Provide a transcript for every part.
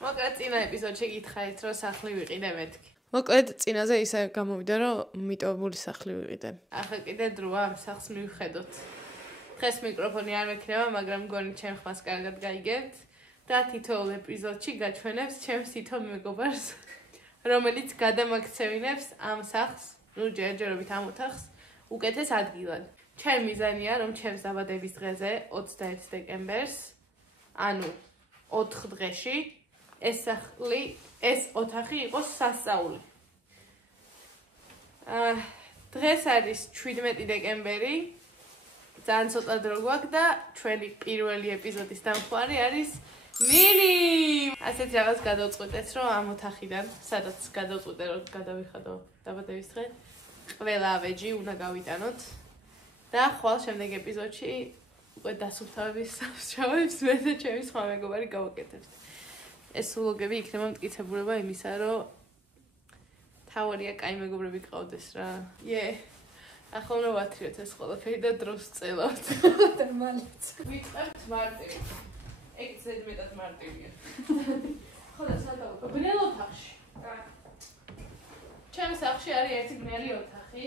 მოკლედ წინა ეპიზოდში გითხარით, რომ სახლი ვიყიდე მეთქი. მოკლედ წინაზე ისე გამოვიდა, რომ მიტოვებული სახლი ვიყიდე. ახლა კიდე დროა ამ სახლს მივხედოთ. დღეს მიკროფონი არ მექნება, მაგრამ მგონი ჩემ ხმას კარგად გაიგებთ და თითოეულ ეპიზოდში გაჩვენებს ჩემს თითო მეგობარს, რომელიც გადამაქცევინებს ამ სახლს, ჯერჯერობით ამ ოთახს უკეთეს ადგილად. ჩემი მიზანია, რომ ჩემს დაბადების დღეზე 21 დეკემბერს, ანუ 4 დღეში ეს ოთახი იყოს სასწაული. დღეს არის 17 დეკემბერი. ძალიან ცოტა დრო გვაქვს და ჩვენი პირველი ეპიზოდის დამხმარე არის ნინი. ასეთ რაღაც გადავწყვეტეთ, რომ ამ ოთახიდან, სადაც გადავწყვეტე, რომ გადავიხადო დაბადების დღე, ყველა ავეჯი უნდა გავიტანოთ და ხვალ შემდეგ ეპიზოდში უკვე დასუფთავების სამუშაოებს მე და ჩემი სხვა მეგობარი გავაკეთებთ. ეს ვლოგები იქნება მტკიცებულება იმისა, რომ თავარია კაი მეგობრები გყავდეს რა. ახლა უნდა ვათრიოთ ეს ყველაფერი და დროს წელავთ. ნორმალიც. ვიწყებთ მარტივი. ეგ ზედმეტად მარტივია. ხოლო სადავო? ბნელ ოთახში. ჩემს სახლში არის ერთი ბნელი ოთახი.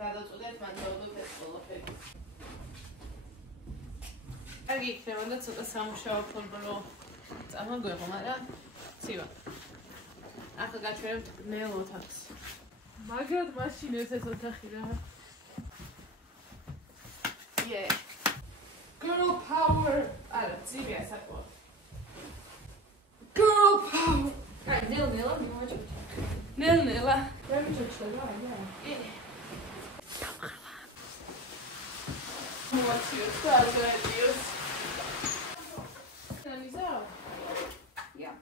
გადავწყვეტეთ მან დავდოთ ეს ყველაფერი. კარგი იქნება და ცოტა სამუშაო ფორმულო წამოგვეღო, მაგრამ ცივა. ახლა გაჩვენებთ ბნელ ოთახს. მაგრამ მაშინ ეს ოთახი რა. Girl power. არა, ცივია საკმაოდ. Girl power. აი, ნელ-ნელა მოაჭრეთ. ნელ-ნელა. რა მიჭრეთ რა, Motius, that's what it is. Can you tell? Yeah.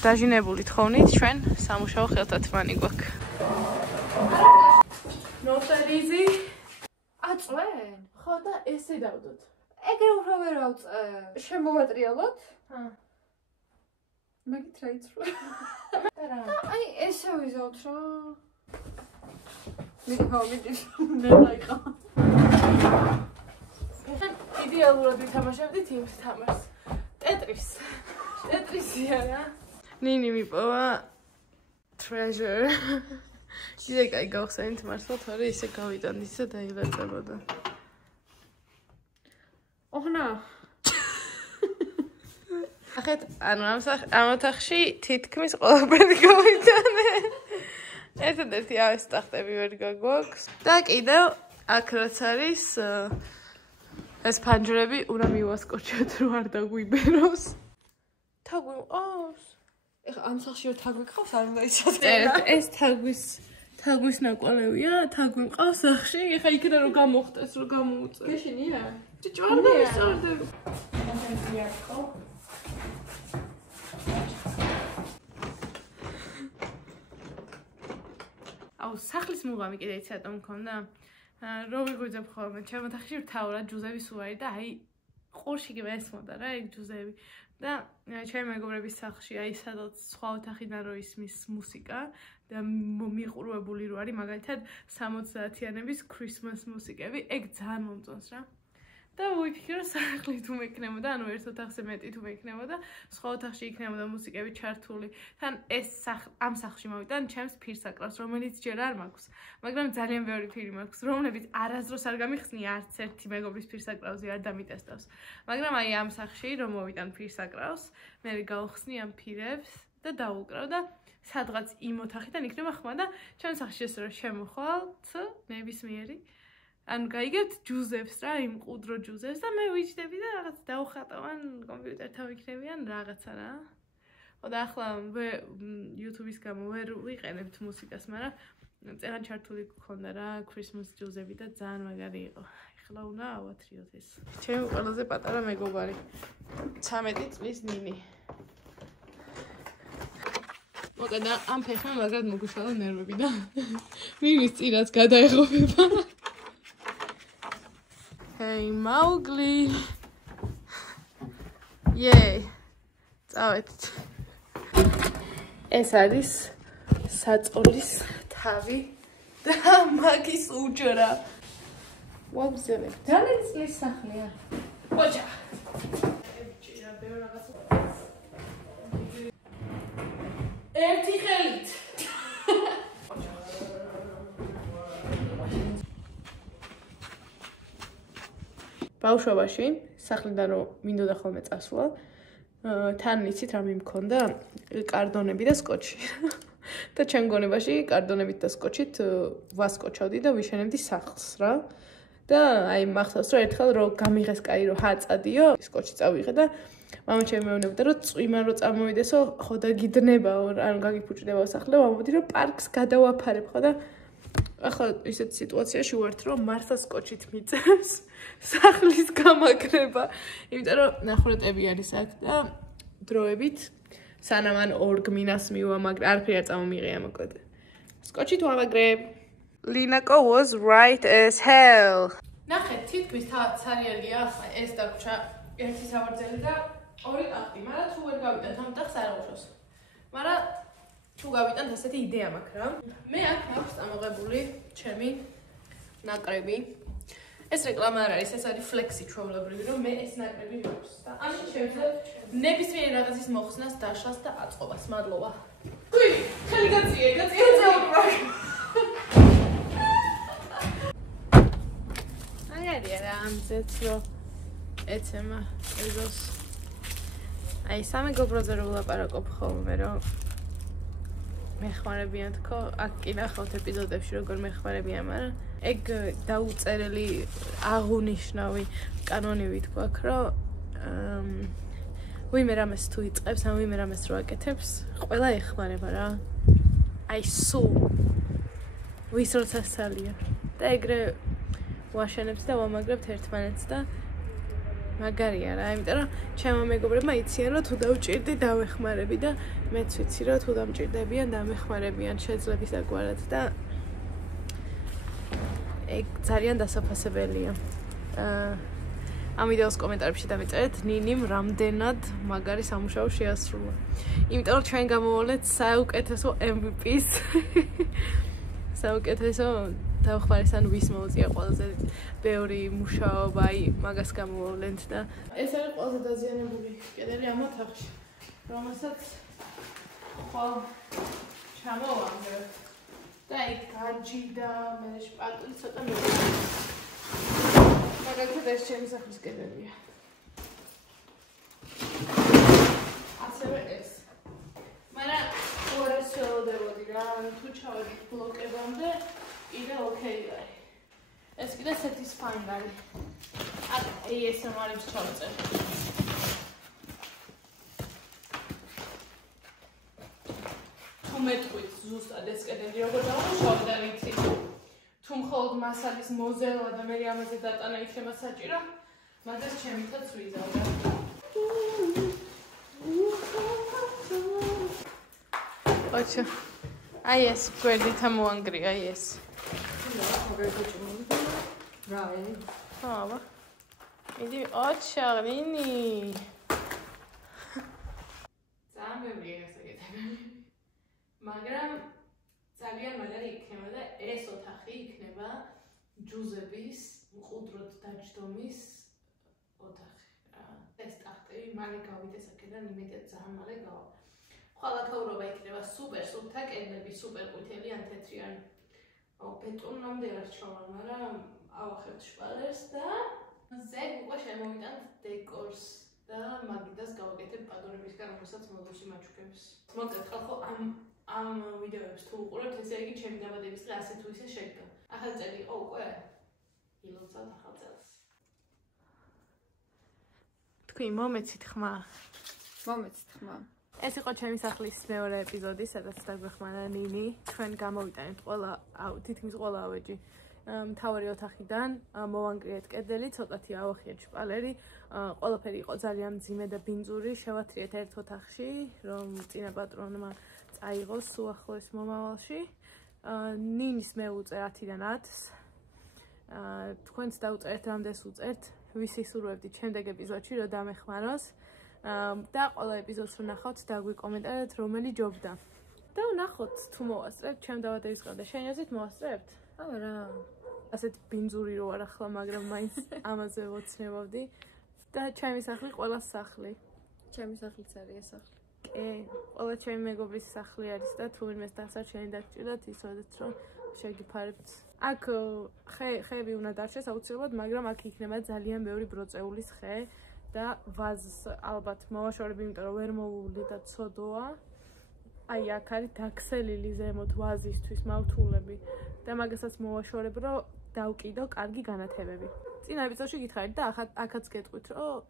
დაჟინებული თხოვნით ჩვენ სამუშაო ხელთათმანი გვაქვს. Not that easy. აწვენ? ხო და ესე დავდოთ. ეგრე უფრო ვერ ავწე. შემოვატრიალოთ? მაგით რა იცრვა? აი ესე ვიზავთ რა. მიდი. ნელა იყო. იდეალურად ვითამაშებდით იმ თამაშს. ტეტრისია რა. ნინი მიპოვა treasure. ისე კაი გავხსენით მართლა, თორე ისე გავიტანდით და დაილაწებოდა. ოხნა. ახეთ, ანუ ამ ოთახში თითქმის ყველაფერი გავიტანე. ერთადერთი ავეს ტახტები ვერ გაგვაქვს. და კიდევ აქ რაც არის ეს ფანჯრები უნდა მივასკოჩოთ, რომ არ დაგვიბეროს. თაგვიმყავს. ეხა ამ სახში რომ თაგვი ყავს, არ უნდა იცოდე. ეს თაგვის ნაკვალევია, თაგვი მყავს სახში, ეხა იქნა რომ გამოხტეს, რომ გამოუწე. გეშინია? ჭორდა ისორდები. აუ, სახლის მუღამი კიდე იცი რატომ მქონდა? რომ ვიღვიძებ ხოლმე, ჩემ ოთახში მთავრად ჯუზების უარი და აი ყურში კი მესმოდა რა ეგ ჯუზები. და ჩემი მეგობრების სახლში აი სადაც სხვა ოთახიდან რო ისმის მუსიკა და მიყურვებული რო არის მაგალითად 60-იანების Christmas მუსიკები, ეგ ძალიან მომწონს რა. და ვიფიქრე რომ სახლი თუ მექნებოდა, ანუ ერთ ოთახზე მეტი თუ მექნებოდა, სხვა ოთახში იქნებოდა მუსიკები ჩართული. თან ეს ამ სახლში მოვიდან ჩემს ფირსაკრავს, რომელიც ჯერ არ მაქვს, მაგრამ ძალიან ბევრი ფირი მაქვს, რომლებიც არასდროს არ გამიხსნია არც ერთი მეგობრის ფირსაკრავზე არ დამიტესტავს. მაგრამ აი ამ სახლში რომ მოვიდან ფირსაკრავს, მე გავხსნი ამ ფირებს და დავუკრავ და სადღაც იმ ოთახიდან იქნება ხმა და ჩემს სახლში ეს რომ შემოხვალთ ნებისმიერი ანუ გაიგებთ ჯუზებს რა, იმ ყუდრო ჯუზებს და მე ვიჯდები და რაღაც დავხატავან კომპიუტერთან ვიქნებიან რაღაცა რა. და ახლა YouTube-ის გამო ვერ ვიყენებთ მუსიკას, მაგრამ წერან ჩართული გქონდა რა, Christmas ჯუზები და ძალიან მაგარი იყო. ახლა უნდა ავათრიოთ ეს. ჩემი ყველაზე პატარა მეგობარი. 13 წლის ნინი. მოკლედ ამ ფეხმა მაგრად მოგუშალა ნერვები და მივის წირაც გადაეღობება. Hey, Mowgli. Yay! წავედით. ეს არის საწოლის თავი და მაგის უჯრა. ვაბზელებ. ძალიან წლის სახლია. ოჯა. ერთი ხელით. ბავშვობაში სახლიდან რომ მინდოდა ხოლმე წასვლა, თან იცით რა მიმქონდა? კარდონები და სკოჩი. და ჩემ გონებაში კარდონებით და სკოჩით ვასკოჩავდი და ვიშენებდი სახლს რა. და აი მახსოვს რომ ერთხელ რომ გამიღეს კაი რომ ჰაწადიო, სკოჩი წავიღე და მამა ჩემი მეუბნებოდა რომ წვიმა რო წამოვიდესო, ხო და გიდნებაო, ანუ გაგიფუჭდებაო სახლი და ვამბობდი რომ პარკს გადავაფარებ ხო და ახლა ისეთ სიტუაციაში ვართ რომ მართლა სკოჩით მიწევს სახლის გამაგრება. იმიტომ რომ ნახურეტები არის აქ და დროებით სანამ ან ორ გმინას მივამაგრე, არაფერი არ წამომიღია მოკლედ. სკოჩით ვამაგრებ. Linako was right as hell. ნახეთ, თითქმის ცარიელია ახლა ეს დაგვრჩა ერთი საბრძელი და ორი ტახტი, მაგრამ თუ ვერ გავიტანთ ამ ტახტს არ აღუშავს. მაგრამ თუ გავიტანთ ასეთი იდეა მაქვს რა. მე აქ მაქვს წამოღებული ჩემი ნაკრები. ეს რეკლამა არ არის, ეს არის ფლექსი ჩვეულებრივი, რომ მე ეს ნაკრები მაქვს და ამით შევძლებ ნებისმიერი რაღაცის მოხსნას, დაშლას და აწყობას. მადლობა. ხუი, ხელი გაწიე წაუბრა. არია რა ამზეც რომ ეცემა ეზოს აი სამეგობროზე რომ ვლაპარაკობ ხოლმე რომ მეხმარებიან თქო აქ კი ნახავთ ეპიზოდებში როგორ მეხმარებიან მაგრამ ეგ დაუწერელი აღუნიშნავი კანონივი თქვა რომ ვიმე რამეს თუ იწყებს ან ვიმე რამეს რო აკეთებს ყველა ეხმარება რა აი სულ ვის როცა სალია და ეგრე ვაშენებს და ვამაგრებთ ერთმანეთს და მაგარია რა, იმიტომ რომ ჩემო მეგობრებმა იციან რომ თუ დავჭირდი დავეხმარები და მეც ვიცი რომ თუ დამჭირდებიან დამეხმარებიან შეძლებისაგვარად და ეგ ძალიან დასაფასებელია. ამ ვიდეოს კომენტარებში დავიწერეთ ნინიმ რამდენად მაგარი სამუშაო შეასრულა. იმიტომ რომ ჩვენ გამოვავლეთ საუკეთესო MVP-ს. საუკეთესო დავხმარეს ან ვის მოუწია ყველაზე ბევრი მუშაობა, აი მაგას გამოვავლენთ და ეს არის ყველაზე დაზიანებული კედელი ამ ოთახში, რომელსაც ხვალ ჩამოვანგრევ და აი გაჯი და მე შპატული ცოტა მივიდა. მაგალითად ეს ჩემი სახლის კედელია. ასევე ეს. მაგრამ ორას შევდებოდი რა, თუ ჩავედით ბლოკებამდე იდა ოკეი არის. ეს კიდე satisfying არის. აქ ASMR-ს ჩავწერ. თუ მეტყვით ზუსტად ეს კედელი როგორ დავუშავე და ვიცი. თუ მხოლოდ მასალის მოზელა და მე ამაზე დატანა იქნება საჭირო, მაგას ჩემითაც ვიზავდა. ოჩა. აი ეს გვერდით ამოანგრია, აი ეს. Right. აბა. იდი ოჩა რინი. წამები გასაკეთებელი. მაგრამ ძალიან მაგარი იქნება და ეს ოთახი იქნება ჯუზების მყუდროდ დაჯდომის ოთახი. ეს ტახტი მალე გავიდეს აქედან იმედია ძალიან მალე გავა. ხალათაურობა იქნება სუპერ სუფთა კედლები, სუპერ ყვითელი ან თეთრი ან ბეტონამდე არ ჩავალ, მაგრამ ავახერთ შპალერს და ზეგ უკვე შემოვიტანთ დეკორს და მაგიდას გავაკეთებ პადონებისგან, რომელსაც მოდულში მაჩუქებს. მოკლედ ხალხო ამ ვიდეოებს თუ უყურებთ, ესე იგი ჩემი დაბადების დღე ასე თუ ისე შედგა. ახალი წელი იყო უკვე. ილოცავთ ახალ წელს. თქვი მომეცით ხმა. მომეცით ხმა. ეს იყო ჩემი სახლის მეორე ეპიზოდი, სადაც დაგვეხმარა ნინი. ჩვენ გამოვიტანეთ თითქმის ყველა ავეჯი მთავარი ოთახიდან, მოვანგრიეთ კედელი, ცოტათი ავახიეთ შპალერი, ყველაფერი იყო ძალიან მძიმე და ბინძური, შევათრიეთ ერთ ოთახში, რომ წინა პატრონმა წაიღოს უახლოეს მომავალში. ნინის მე უწერ 10-დან 10-ს. თქვენც დაუწერეთ, რამდენს უწერთ, ვისისურვებდით შემდეგ ეპიზოდში, რომ დამეხმაროს. და ყველა ეპიზოდს რო ნახავთ, დაგვიკომენტარეთ რომელი ჯობდა. და ვნახოთ თუ მოვასწრებთ, ჩემ დავადეისგან და შენ აზრით მოვასწრებთ? აბა რა. ასეთ ბინძური რო არ ახლა, მაგრამ მაინც ამაზე ვოცნებავდი. და ჩემი სახლი ყველას სახლი. ჩემი სახლიც არის ეს სახლი. კი, ყველა ჩემი მეგობრის სახლი არის და თუ ვინმეს დასარჩენი დაგჭირდათ ის როდესაც რომ შეგიფარებთ. აქ ხეები უნდა დარჩეს აუცილებლად, მაგრამ აქ იქნება ძალიან ბევრი ბროწეულის ხე და ვაზს ალბათ მოვაშორები, იმიტომ რომ ვერ მოვლი და ცოდოა. აი აქ არის დაქსელილი ზემოთ ვაზისთვის მავთულები და მაგასაც მოვაშორებ, რომ დავკიდო კარგი განათებები. წინა ეპიზოდში გითხარით და აქაც გეტყვით, რომ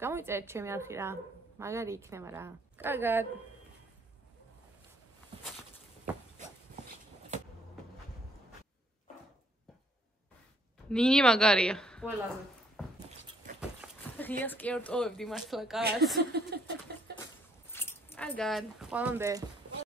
გამოიწერეთ ჩემი არხი რა. მაგარი იქნება რა. კარგად. ნინი მაგარია. ყველაზე. ღიას კი არ ტოვებდი მართლა კაცს. კარგად. ყველამდე.